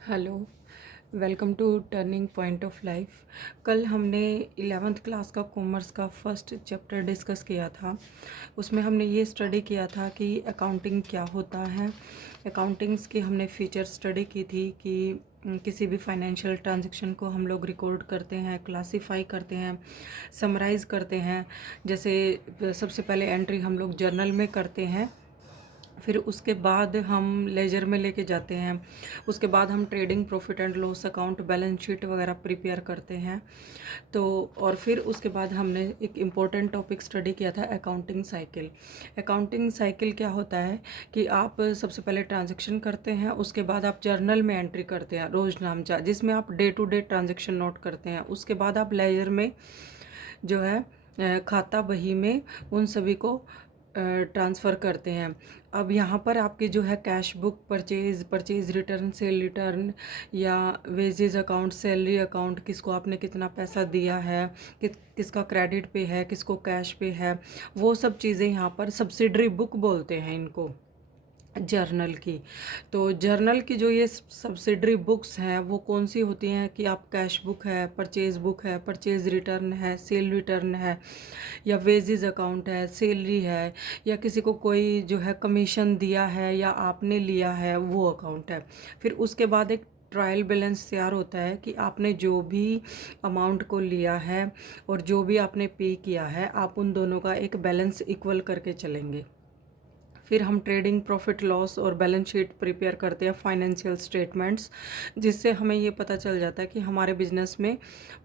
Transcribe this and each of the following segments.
Hello. Welcome to turning point of life. कल हमने 11th class का कॉमर्स का फर्स्ट चैप्टर डिस्कस किया था। उसमें हमने ये स्टडी किया था कि अकाउंटिंग क्या होता है। अकाउंटिंग्स की हमने फीचर स्टडी की थी कि किसी भी फाइनेंशियल ट्रांजैक्शन को हम लोग रिकॉर्ड करते हैं, क्लासीफाई करते हैं, समराइज़ करते हैं। जैसे सबसे पहले एंट्री हम लोग जर्नल में करते हैं, फिर उसके बाद हम लेजर में लेके जाते हैं, उसके बाद हम trading profit and loss account, balance sheet वगैरह प्रिपेयर करते हैं। तो और फिर उसके बाद हमने एक इम्पॉर्टेंट टॉपिक स्टडी किया था, अकाउंटिंग साइकिल। अकाउंटिंग साइकिल क्या होता है कि आप सबसे पहले ट्रांजैक्शन करते हैं, उसके बाद आप जर्नल में एंट्री करते हैं रोजनामचा, जिसमें आप day to day transaction note करते हैं। उसके बाद आप लेजर में जो है खाता बही में उन सभी को ट्रांसफ़र करते हैं। अब यहाँ पर आपकी जो है cash book, purchase return, cell return या वेजेस अकाउंट, सैलरी अकाउंट, किसको आपने कितना पैसा दिया है, किसका क्रेडिट पे है, किसको कैश पे है, वो सब चीज़ें यहाँ पर सब्सिडरी बुक बोलते हैं इनको, जर्नल की। तो जर्नल की जो ये सब्सिडरी बुक्स हैं वो कौन सी होती हैं कि आप कैश बुक है, परचेज बुक है, परचेज रिटर्न है, सेल रिटर्न है, या वेजेस अकाउंट है, सैलरी है, या किसी को कोई जो है कमीशन दिया है या आपने लिया है वो अकाउंट है। फिर उसके बाद एक ट्रायल बैलेंस तैयार होता है कि आपने जो भी अमाउंट को लिया है और जो भी आपने पे किया है, आप उन दोनों का एक बैलेंस इक्वल करके चलेंगे। फिर हम ट्रेडिंग प्रॉफिट लॉस और बैलेंस शीट प्रिपेयर करते हैं, फाइनेंशियल स्टेटमेंट्स, जिससे हमें ये पता चल जाता है कि हमारे बिजनेस में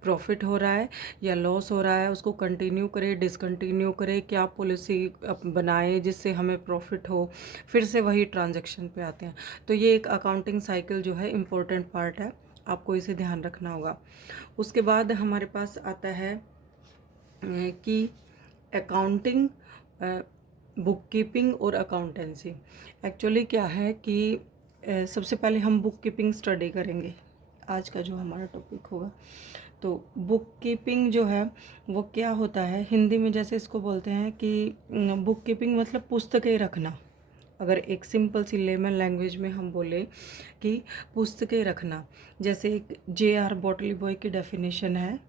प्रॉफिट हो रहा है या लॉस हो रहा है, उसको कंटिन्यू करें, डिसकंटिन्यू करें, क्या पॉलिसी बनाए जिससे हमें प्रॉफिट हो। फिर से वही ट्रांजैक्शन पे आते हैं। तो ये एक अकाउंटिंग साइकिल जो है इम्पोर्टेंट पार्ट है, आपको इसे ध्यान रखना होगा। उसके बाद हमारे पास आता है कि अकाउंटिंग, बुक कीपिंग और अकाउंटेंसी। एक्चुअली क्या है कि सबसे पहले हम बुक कीपिंग स्टडी करेंगे, आज का जो हमारा टॉपिक होगा। तो बुक कीपिंग जो है वो क्या होता है, हिंदी में जैसे इसको बोलते हैं कि बुक कीपिंग मतलब पुस्तकें रखना। अगर एक सिंपल सी लेमन लैंग्वेज में हम बोले कि पुस्तकें रखना, जैसे एक J.R. बॉटली बॉय की डेफिनेशन है,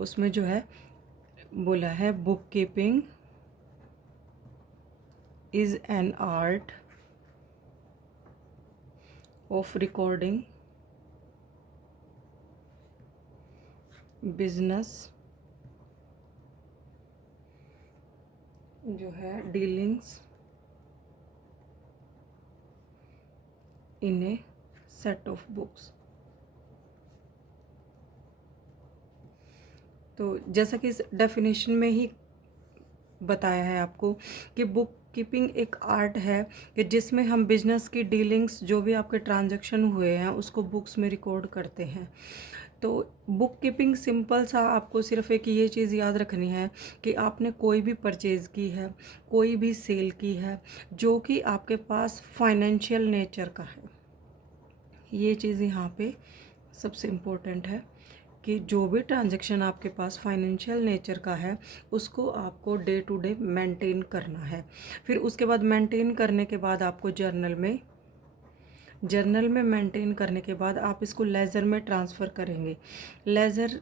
उसमें जो है बोला है, book keeping is an art of recording business जो है dealings in A set of books. तो जैसा कि इस डेफिनेशन में ही बताया है आपको कि बुक कीपिंग एक आर्ट है कि जिसमें हम बिजनेस की डीलिंग्स, जो भी आपके ट्रांजैक्शन हुए हैं, उसको बुक्स में रिकॉर्ड करते हैं। तो बुक कीपिंग सिंपल सा, आपको सिर्फ एक ये चीज़ याद रखनी है कि आपने कोई भी परचेज़ की है, कोई भी सेल की है जो कि आपके पास फाइनेंशियल नेचर का है, ये चीज़ यहाँ पे सबसे इम्पोर्टेंट है कि जो भी ट्रांजैक्शन आपके पास फाइनेंशियल नेचर का है उसको आपको डे टू डे मेंटेन करना है। फिर उसके बाद मेंटेन करने के बाद आपको जर्नल में मेंटेन करने के बाद आप इसको लेज़र में ट्रांसफ़र करेंगे। लेज़र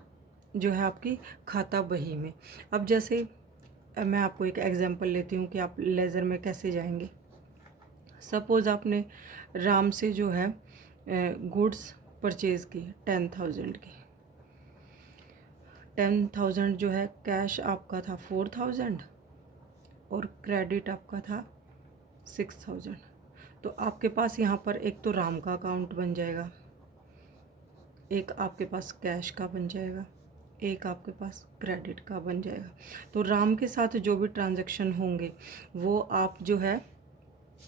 जो है आपकी खाता बही में। अब जैसे मैं आपको एक एग्जांपल लेती हूँ कि आप लेज़र में कैसे जाएंगे। सपोज़ आपने राम से जो है गुड्स परचेज़ की 10,000 की, 10,000 जो है कैश आपका था 4,000 और क्रेडिट आपका था 6,000। तो आपके पास यहाँ पर एक तो राम का अकाउंट बन जाएगा, एक आपके पास कैश का बन जाएगा, एक आपके पास क्रेडिट का बन जाएगा। तो राम के साथ जो भी ट्रांजैक्शन होंगे वो आप जो है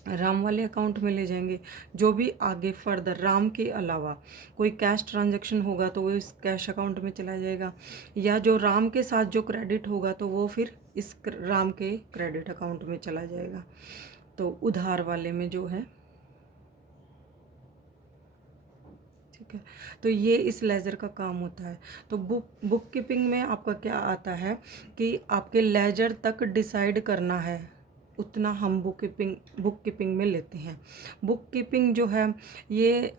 राम वाले अकाउंट में ले जाएंगे। जो भी आगे फर्दर राम के अलावा कोई कैश ट्रांजैक्शन होगा तो वो इस कैश अकाउंट में चला जाएगा, या जो राम के साथ जो क्रेडिट होगा तो वो फिर इस राम के क्रेडिट अकाउंट में चला जाएगा। तो उधार वाले में जो है, ठीक है। तो ये इस लेज़र का काम होता है। तो बुक कीपिंग में आपका क्या आता है कि आपके लेजर तक डिसाइड करना है, उतना हम बुक कीपिंग में लेते हैं। बुक कीपिंग जो है ये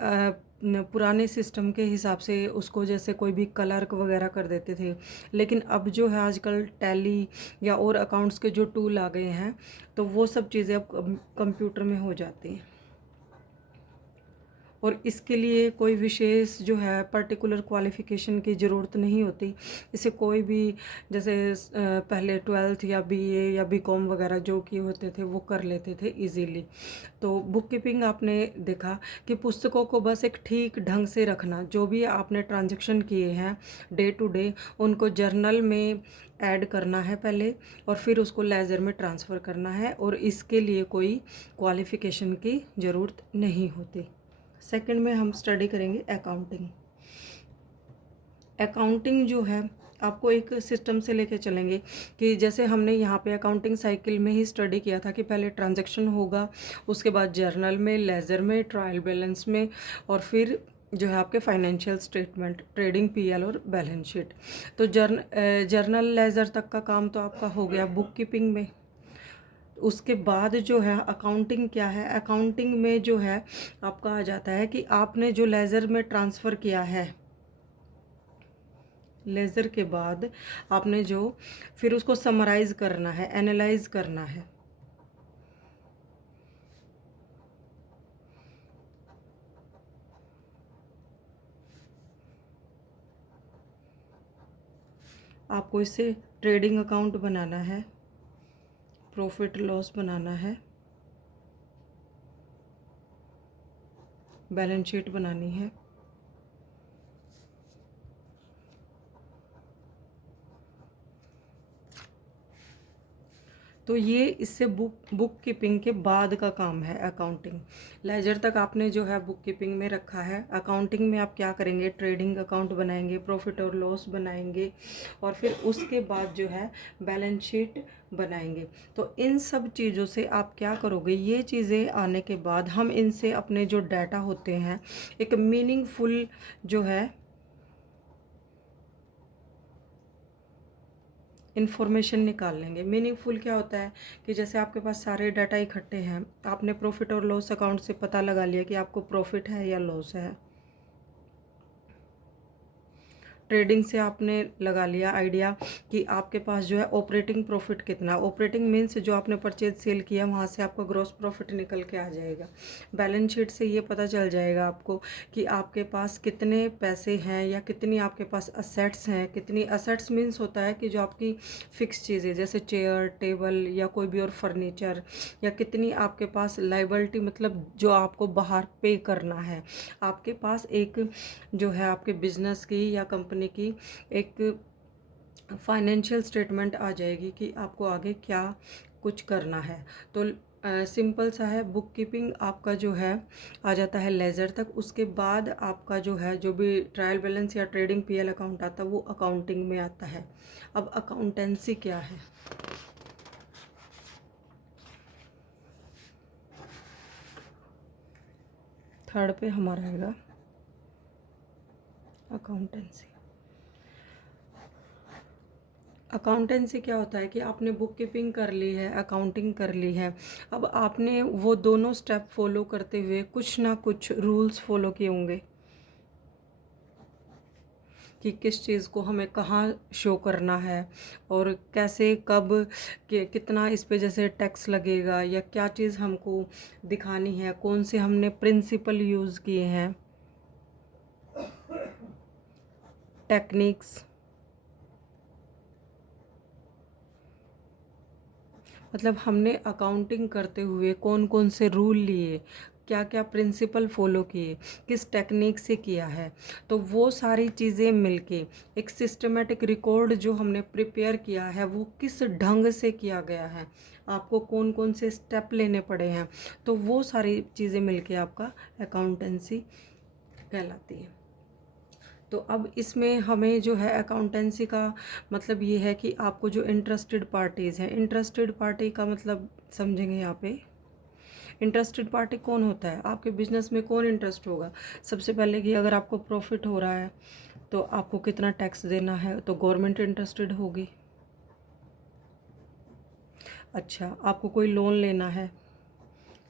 पुराने सिस्टम के हिसाब से उसको जैसे कोई भी क्लर्क वगैरह कर देते थे, लेकिन अब जो है आजकल टैली या और अकाउंट्स के जो टूल आ गए हैं तो वो सब चीज़ें अब कंप्यूटर में हो जाती हैं। और इसके लिए कोई विशेष जो है पर्टिकुलर क्वालिफ़िकेशन की ज़रूरत नहीं होती। इसे कोई भी जैसे पहले 12th या बीए या बीकॉम वगैरह जो किए होते थे वो कर लेते थे इजीली। तो बुक कीपिंग आपने देखा कि पुस्तकों को बस एक ठीक ढंग से रखना, जो भी आपने ट्रांजैक्शन किए हैं डे टू डे उनको जर्नल में ऐड करना है पहले, और फिर उसको लेजर में ट्रांसफ़र करना है, और इसके लिए कोई क्वालिफ़िकेशन की ज़रूरत नहीं होती। सेकंड में हम स्टडी करेंगे अकाउंटिंग। अकाउंटिंग जो है आपको एक सिस्टम से लेके चलेंगे कि जैसे हमने यहाँ पे अकाउंटिंग साइकिल में ही स्टडी किया था कि पहले ट्रांजैक्शन होगा, उसके बाद जर्नल में, लेजर में, ट्रायल बैलेंस में, और फिर जो है आपके फाइनेंशियल स्टेटमेंट, ट्रेडिंग पीएल और बैलेंस शीट। तो जर्नल लेजर तक का काम तो आपका हो गया बुक कीपिंग में। उसके बाद जो है अकाउंटिंग क्या है, अकाउंटिंग में जो है आपका आ जाता है कि आपने जो लेज़र में ट्रांसफ़र किया है, लेज़र के बाद आपने जो फिर उसको समराइज़ करना है, एनालाइज करना है। आपको इससे ट्रेडिंग अकाउंट बनाना है, प्रॉफिट लॉस बनाना है, बैलेंस शीट बनानी है। तो ये इससे बुक कीपिंग के बाद का काम है अकाउंटिंग। लेजर तक आपने जो है बुक कीपिंग में रखा है। अकाउंटिंग में आप क्या करेंगे, ट्रेडिंग अकाउंट बनाएंगे, प्रॉफिट और लॉस बनाएंगे, और फिर उसके बाद जो है बैलेंस शीट बनाएंगे। तो इन सब चीज़ों से आप क्या करोगे, ये चीज़ें आने के बाद हम इनसे अपने जो डाटा होते हैं एक मीनिंगफुल जो है इन्फॉर्मेशन निकाल लेंगे। मीनिंगफुल क्या होता है कि जैसे आपके पास सारे डाटा इकट्ठे हैं, आपने प्रॉफिट और लॉस अकाउंट से पता लगा लिया कि आपको प्रॉफिट है या लॉस है, ट्रेडिंग से आपने लगा लिया आइडिया कि आपके पास जो है ऑपरेटिंग प्रॉफिट कितना, ऑपरेटिंग मीन्स जो आपने परचेज सेल किया वहाँ से आपका ग्रॉस प्रॉफिट निकल के आ जाएगा। बैलेंस शीट से ये पता चल जाएगा आपको कि आपके पास कितने पैसे हैं या कितनी आपके पास असेट्स हैं। कितनी असेट्स मीन्स होता है कि जो आपकी फ़िक्स चीज़ें जैसे चेयर, टेबल या कोई भी और फर्नीचर, या कितनी आपके पास लाइबिलिटी मतलब जो आपको बाहर पे करना है। आपके पास एक जो है आपके बिजनेस की या कंपनी की एक फाइनेंशियल स्टेटमेंट आ जाएगी कि आपको आगे क्या कुछ करना है। तो सिंपल सा है, बुक कीपिंग आपका जो है आ जाता है लेजर तक। उसके बाद आपका जो है जो भी ट्रायल बैलेंस या ट्रेडिंग पीएल अकाउंट आता है वो अकाउंटिंग में आता है। अब अकाउंटेंसी क्या है, थर्ड पे हमारा आएगा अकाउंटेंसी। अकाउंटेंसी क्या होता है कि आपने बुक कीपिंग कर ली है, अकाउंटिंग कर ली है, अब आपने वो दोनों स्टेप फॉलो करते हुए कुछ ना कुछ रूल्स फॉलो किए होंगे कि किस चीज़ को हमें कहाँ शो करना है, और कैसे कब कितना इस पे जैसे टैक्स लगेगा, या क्या चीज़ हमको दिखानी है, कौन से हमने प्रिंसिपल यूज़ किए हैं, टेक्निक्स, मतलब हमने अकाउंटिंग करते हुए कौन कौन से रूल लिए, क्या क्या प्रिंसिपल फॉलो किए, किस टेक्निक से किया है। तो वो सारी चीज़ें मिलके एक सिस्टमेटिक रिकॉर्ड जो हमने प्रिपेयर किया है वो किस ढंग से किया गया है, आपको कौन कौन से स्टेप लेने पड़े हैं, तो वो सारी चीज़ें मिलके आपका अकाउंटेंसी कहलाती है। तो अब इसमें हमें जो है अकाउंटेंसी का मतलब ये है कि आपको जो इंटरेस्टेड पार्टीज़ हैं, इंटरेस्टेड पार्टी का मतलब समझेंगे यहाँ पे। इंटरेस्टेड पार्टी कौन होता है, आपके बिजनेस में कौन इंटरेस्ट होगा। सबसे पहले कि अगर आपको प्रॉफिट हो रहा है तो आपको कितना टैक्स देना है, तो गवर्नमेंट इंटरेस्टेड होगी। अच्छा, आपको कोई लोन लेना है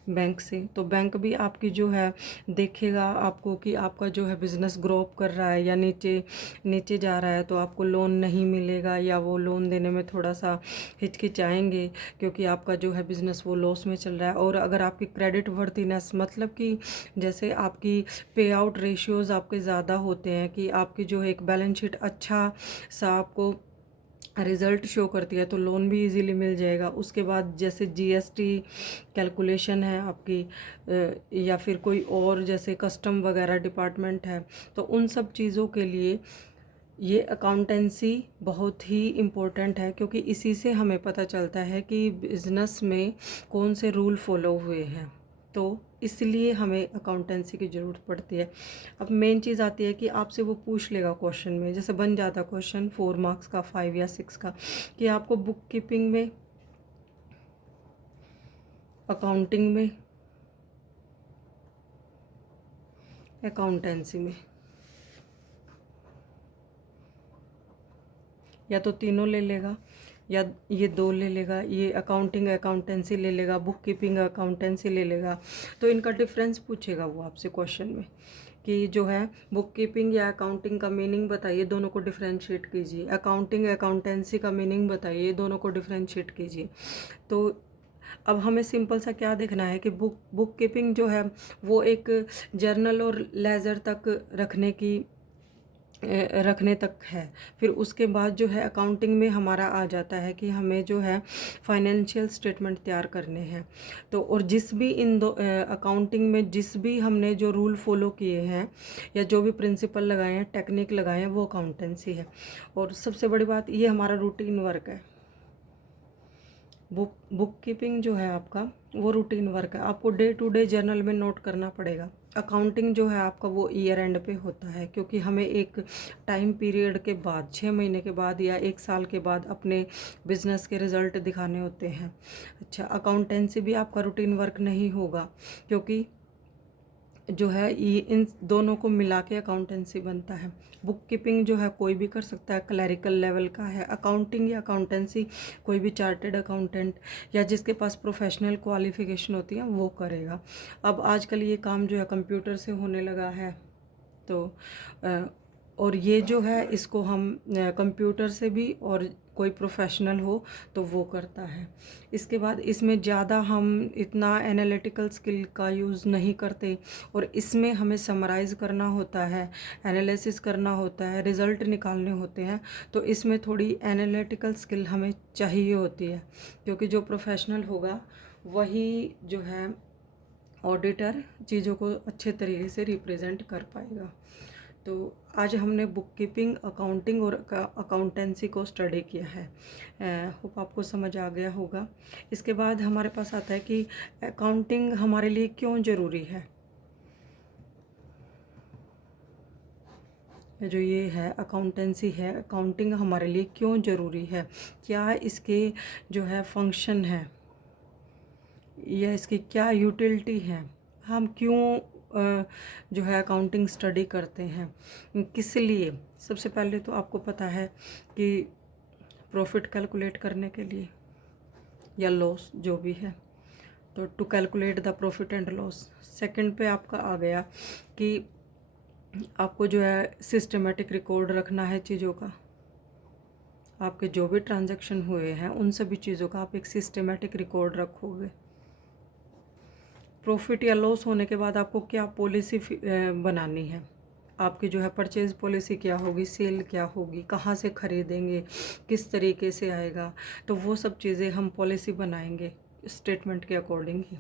बैंक से, तो बैंक भी आपकी जो है देखेगा आपको कि आपका जो है बिज़नेस ग्रो अप कर रहा है या नीचे नीचे जा रहा है, तो आपको लोन नहीं मिलेगा या वो लोन देने में थोड़ा सा हिचकिचाएंगे, क्योंकि आपका जो है बिज़नेस वो लॉस में चल रहा है। और अगर आपकी क्रेडिट वर्थीनेस, मतलब कि जैसे आपकी पे आउट रेशियोज़ आपके ज़्यादा होते हैं, कि आपकी जो है एक बैलेंस शीट अच्छा सा आपको रिज़ल्ट शो करती है, तो लोन भी इजीली मिल जाएगा। उसके बाद जैसे जीएसटी कैलकुलेशन है आपकी, या फिर कोई और जैसे कस्टम वगैरह डिपार्टमेंट है, तो उन सब चीज़ों के लिए ये अकाउंटेंसी बहुत ही इम्पोर्टेंट है, क्योंकि इसी से हमें पता चलता है कि बिज़नेस में कौन से रूल फॉलो हुए हैं। तो इसलिए हमें अकाउंटेंसी की ज़रूरत पड़ती है। अब मेन चीज़ आती है कि आपसे वो पूछ लेगा क्वेश्चन में, जैसे बन जाता क्वेश्चन 4 मार्क्स का, 5 या 6 का, कि आपको बुक कीपिंग में, अकाउंटिंग में, अकाउंटेंसी में, या तो तीनों ले लेगा या ये दो ले लेगा, ये अकाउंटिंग अकाउंटेंसी ले लेगा, बुक कीपिंग अकाउंटेंसी ले लेगा। तो इनका डिफरेंस पूछेगा वो आपसे क्वेश्चन में, कि जो है बुक कीपिंग या अकाउंटिंग का मीनिंग बताइए, दोनों को डिफरेंशिएट कीजिए। अकाउंटिंग अकाउंटेंसी का मीनिंग बताइए, दोनों को डिफरेंशिएट कीजिए। तो अब हमें सिंपल सा क्या देखना है कि बुक कीपिंग जो है वो एक जर्नल और लेजर तक रखने तक है। फिर उसके बाद जो है अकाउंटिंग में हमारा आ जाता है कि हमें जो है फाइनेंशियल स्टेटमेंट तैयार करने हैं। तो और जिस भी इन दो अकाउंटिंग में जिस भी हमने जो रूल फॉलो किए हैं या जो भी प्रिंसिपल लगाए हैं, टेक्निक लगाए हैं, वो अकाउंटेंसी है। और सबसे बड़ी बात, ये हमारा रूटीन वर्क है। बुक कीपिंग जो है आपका वो रूटीन वर्क है, आपको डे टू डे जर्नल में नोट करना पड़ेगा। अकाउंटिंग जो है आपका वो ईयर एंड पे होता है, क्योंकि हमें एक टाइम पीरियड के बाद, 6 महीने के बाद या 1 साल के बाद अपने बिजनेस के रिजल्ट दिखाने होते हैं। अच्छा, अकाउंटेंसी भी आपका रूटीन वर्क नहीं होगा, क्योंकि जो है ये इन दोनों को मिला के अकाउंटेंसी बनता है। बुक कीपिंग जो है कोई भी कर सकता है, क्लैरिकल लेवल का है। अकाउंटिंग या अकाउंटेंसी कोई भी चार्टेड अकाउंटेंट या जिसके पास प्रोफेशनल क्वालिफिकेशन होती है वो करेगा। अब आजकल ये काम जो है कंप्यूटर से होने लगा है, तो और ये जो है इसको हम कंप्यूटर से भी, और कोई प्रोफेशनल हो तो वो करता है। इसके बाद इसमें ज़्यादा हम इतना एनालिटिकल स्किल का यूज़ नहीं करते, और इसमें हमें समराइज़ करना होता है, एनालिसिस करना होता है, रिज़ल्ट निकालने होते हैं। तो इसमें थोड़ी एनालिटिकल स्किल हमें चाहिए होती है, क्योंकि जो प्रोफेशनल होगा वही जो है ऑडिटर चीज़ों को अच्छे तरीके से रिप्रेजेंट कर पाएगा। तो आज हमने बुक कीपिंग, अकाउंटिंग और अकाउंटेंसी को स्टडी किया है। होप आपको समझ आ गया होगा। इसके बाद हमारे पास आता है कि अकाउंटिंग हमारे लिए क्यों ज़रूरी है। जो ये है अकाउंटेंसी है, अकाउंटिंग हमारे लिए क्यों ज़रूरी है, क्या इसके जो है फंक्शन है या इसकी क्या यूटिलिटी है, हम क्यों जो है अकाउंटिंग स्टडी करते हैं, किस लिए। सबसे पहले तो आपको पता है कि प्रॉफिट कैलकुलेट करने के लिए या लॉस जो भी है, तो to calculate the profit and loss. Second पे आपका आ गया कि आपको जो है सिस्टमेटिक रिकॉर्ड रखना है चीज़ों का, आपके जो भी ट्रांजैक्शन हुए हैं उन सभी चीज़ों का आप एक सिस्टमेटिक रिकॉर्ड रखोगे। प्रॉफिट या लॉस होने के बाद आपको क्या पॉलिसी बनानी है, आपकी जो है परचेज पॉलिसी क्या होगी, सेल क्या होगी, कहाँ से ख़रीदेंगे, किस तरीके से आएगा, तो वो सब चीज़ें हम पॉलिसी बनाएंगे स्टेटमेंट के अकॉर्डिंग ही।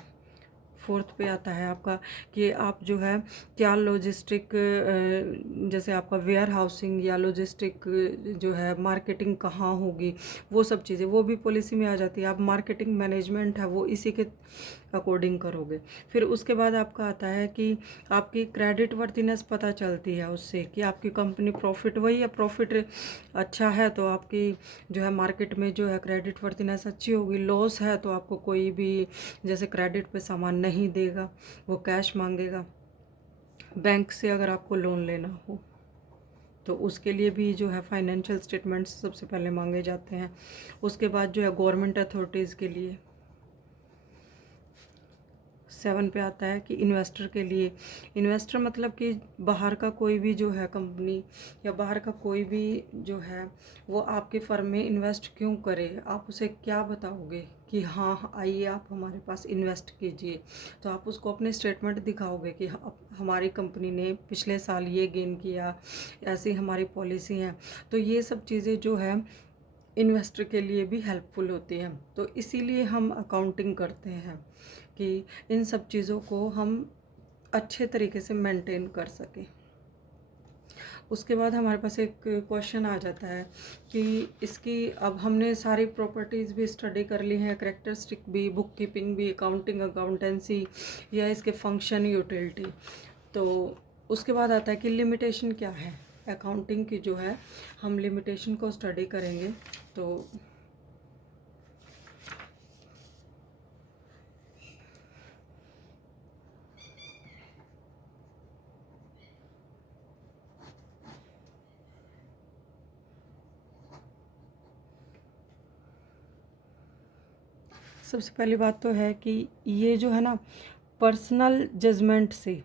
फोर्थ पे आता है आपका कि आप जो है क्या लॉजिस्टिक, जैसे आपका वेयर हाउसिंग या लॉजिस्टिक जो है मार्केटिंग कहाँ होगी, वो सब चीज़ें वो भी पॉलिसी में आ जाती है। आप मार्केटिंग मैनेजमेंट है वो इसी के अकॉर्डिंग करोगे। फिर उसके बाद आपका आता है कि आपकी क्रेडिट वर्थिनेस पता चलती है उससे, कि आपकी कंपनी प्रॉफिट वही है, प्रॉफिट अच्छा है तो आपकी जो है मार्केट में जो है क्रेडिट वर्थिनेस अच्छी होगी। लॉस है तो आपको कोई भी जैसे क्रेडिट पे सामान नहीं देगा, वो कैश मांगेगा। बैंक से अगर आपको लोन लेना हो तो उसके लिए भी जो है फाइनेंशियल स्टेटमेंट्स सबसे पहले मांगे जाते हैं। उसके बाद जो है गवर्नमेंट अथॉरिटीज़ के लिए 7 पे आता है कि इन्वेस्टर के लिए, इन्वेस्टर मतलब कि बाहर का कोई भी जो है कंपनी या बाहर का कोई भी जो है वो आपके फर्म में इन्वेस्ट क्यों करे, आप उसे क्या बताओगे कि हाँ आइए आप हमारे पास इन्वेस्ट कीजिए। तो आप उसको अपने स्टेटमेंट दिखाओगे कि हमारी कंपनी ने पिछले साल ये गेन किया, ऐसी हमारी पॉलिसी है। तो ये सब चीज़ें जो है इन्वेस्टर के लिए भी हेल्पफुल होती है। तो इसीलिए हम अकाउंटिंग करते हैं कि इन सब चीज़ों को हम अच्छे तरीके से मेंटेन कर सकें। उसके बाद हमारे पास एक क्वेश्चन आ जाता है कि इसकी, अब हमने सारी प्रॉपर्टीज़ भी स्टडी कर ली हैं, करेक्टरिस्टिक भी, बुक कीपिंग भी, अकाउंटिंग, अकाउंटेंसी या इसके फंक्शन, यूटिलिटी। तो उसके बाद आता है कि लिमिटेशन क्या है अकाउंटिंग की, जो है हम लिमिटेशन को स्टडी करेंगे। तो सबसे पहली बात तो है कि ये जो है ना पर्सनल जजमेंट से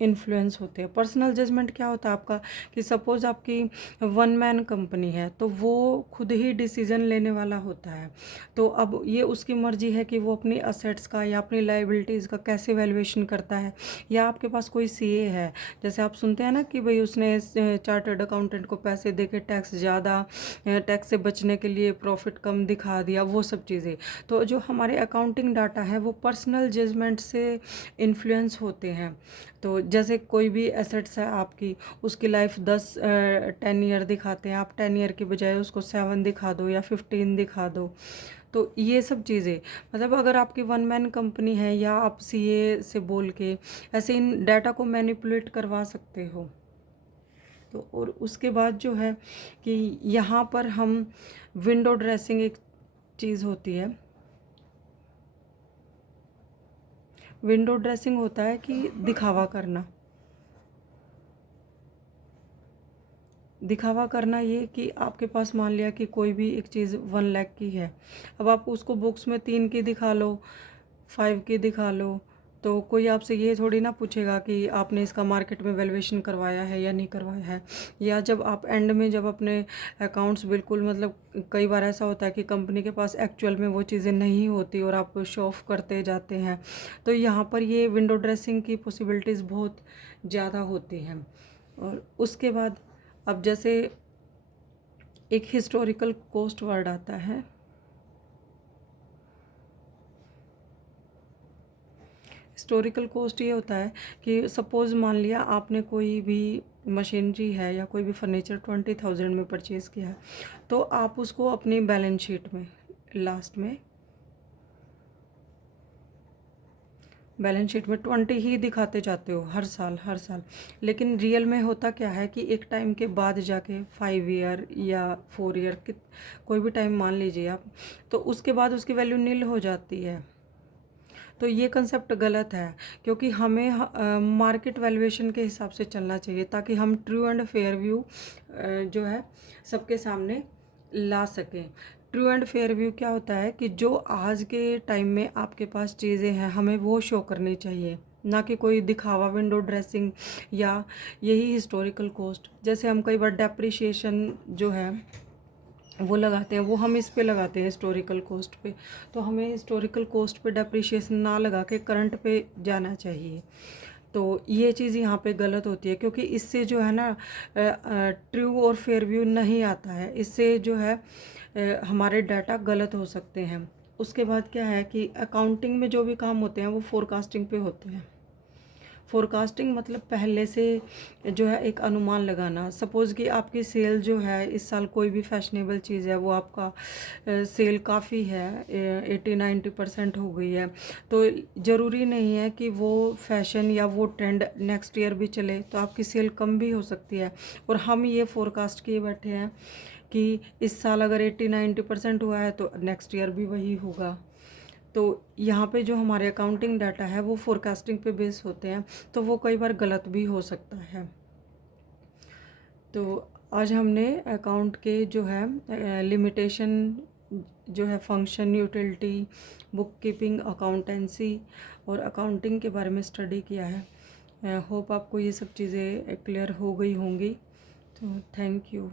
इन्फ्लुएंस होते हैं। पर्सनल जजमेंट क्या होता है आपका कि सपोज़ आपकी वन मैन कंपनी है तो वो खुद ही डिसीजन लेने वाला होता है। तो अब ये उसकी मर्जी है कि वो अपनी असेट्स का या अपनी लाइबिलिटीज़ का कैसे वैल्यूएशन करता है। या आपके पास कोई सीए है, जैसे आप सुनते हैं ना कि भाई उसने चार्टर्ड अकाउंटेंट को पैसे दे के टैक्स ज़्यादा, टैक्स से बचने के लिए प्रॉफिट कम दिखा दिया, वो सब चीज़ें। तो जो हमारे अकाउंटिंग डाटा है वो पर्सनल जजमेंट से इन्फ्लुएंस होते हैं। तो जैसे कोई भी एसेट्स है आपकी, उसकी लाइफ 10 ईयर दिखाते हैं, आप 10 ईयर के बजाय उसको 7 दिखा दो या 15 दिखा दो। तो ये सब चीज़ें, मतलब अगर आपकी वन मैन कंपनी है या आप सीए से बोल के ऐसे इन डाटा को मैनिपुलेट करवा सकते हो। तो और उसके बाद जो है कि यहाँ पर हम विंडो ड्रेसिंग एक चीज़ होती है। विंडो ड्रेसिंग होता है कि दिखावा करना। दिखावा करना ये कि आपके पास मान लिया कि कोई भी एक चीज़ 1 लाख की है, अब आप उसको बुक्स में 3 की दिखा लो, 5 की दिखा लो, तो कोई आपसे ये थोड़ी ना पूछेगा कि आपने इसका मार्केट में वैल्यूएशन करवाया है या नहीं करवाया है। या जब आप एंड में जब अपने अकाउंट्स बिल्कुल, मतलब कई बार ऐसा होता है कि कंपनी के पास एक्चुअल में वो चीज़ें नहीं होती और आप शो ऑफ करते जाते हैं, तो यहाँ पर ये विंडो ड्रेसिंग की पॉसिबिलिटीज़ बहुत ज़्यादा होती हैं। और उसके बाद अब जैसे एक हिस्टोरिकल कॉस्ट वर्ड आता है। हिस्टोरिकल कॉस्ट ये होता है कि सपोज़ मान लिया आपने कोई भी मशीनरी है या कोई भी फर्नीचर 20,000 में परचेज़ किया है, तो आप उसको अपनी बैलेंस शीट में लास्ट में बैलेंस शीट में 20 ही दिखाते जाते हो हर साल हर साल। लेकिन रियल में होता क्या है कि एक टाइम के बाद जाके 5 ईयर या 4 ईयर कोई भी टाइम मान लीजिए आप, तो उसके बाद उसकी वैल्यू नील हो जाती है। तो ये कंसेप्ट गलत है, क्योंकि हमें मार्केट वैल्यूएशन के हिसाब से चलना चाहिए ताकि हम ट्रू एंड फेयर व्यू जो है सबके सामने ला सकें। ट्रू एंड फेयर व्यू क्या होता है कि जो आज के टाइम में आपके पास चीज़ें हैं हमें वो शो करनी चाहिए, ना कि कोई दिखावा, विंडो ड्रेसिंग या यही हिस्टोरिकल कॉस्ट। जैसे हम कई बार डेप्रिसिएशन जो है वो लगाते हैं, वो हम इस पे लगाते हैं हिस्टोरिकल कॉस्ट पे। तो हमें हिस्टोरिकल कॉस्ट पे डेप्रिसिएशन ना लगा के करंट पे जाना चाहिए। तो ये चीज़ यहाँ पे गलत होती है, क्योंकि इससे जो है ना ट्रू और फेयर व्यू नहीं आता है। इससे जो है हमारे डाटा गलत हो सकते हैं। उसके बाद क्या है कि अकाउंटिंग में जो भी काम होते हैं वो फोरकास्टिंग पे होते हैं। फोरकास्टिंग मतलब पहले से जो है एक अनुमान लगाना। सपोज़ कि आपकी सेल जो है इस साल कोई भी फैशनेबल चीज़ है, वो आपका सेल काफ़ी है, 80-90% हो गई है, तो ज़रूरी नहीं है कि वो फैशन या वो ट्रेंड नेक्स्ट ईयर भी चले, तो आपकी सेल कम भी हो सकती है। और हम ये फोरकास्ट किए बैठे हैं कि इस साल अगर 80-90% हुआ है तो नेक्स्ट ईयर भी वही होगा। तो यहाँ पे जो हमारे अकाउंटिंग डाटा है वो फोरकास्टिंग पे बेस होते हैं, तो वो कई बार गलत भी हो सकता है। तो आज हमने अकाउंट के जो है लिमिटेशन, जो है function, utility, book keeping, accountancy और अकाउंटिंग के बारे में स्टडी किया है। होप आपको ये सब चीज़ें क्लियर हो गई होंगी। तो थैंक यू।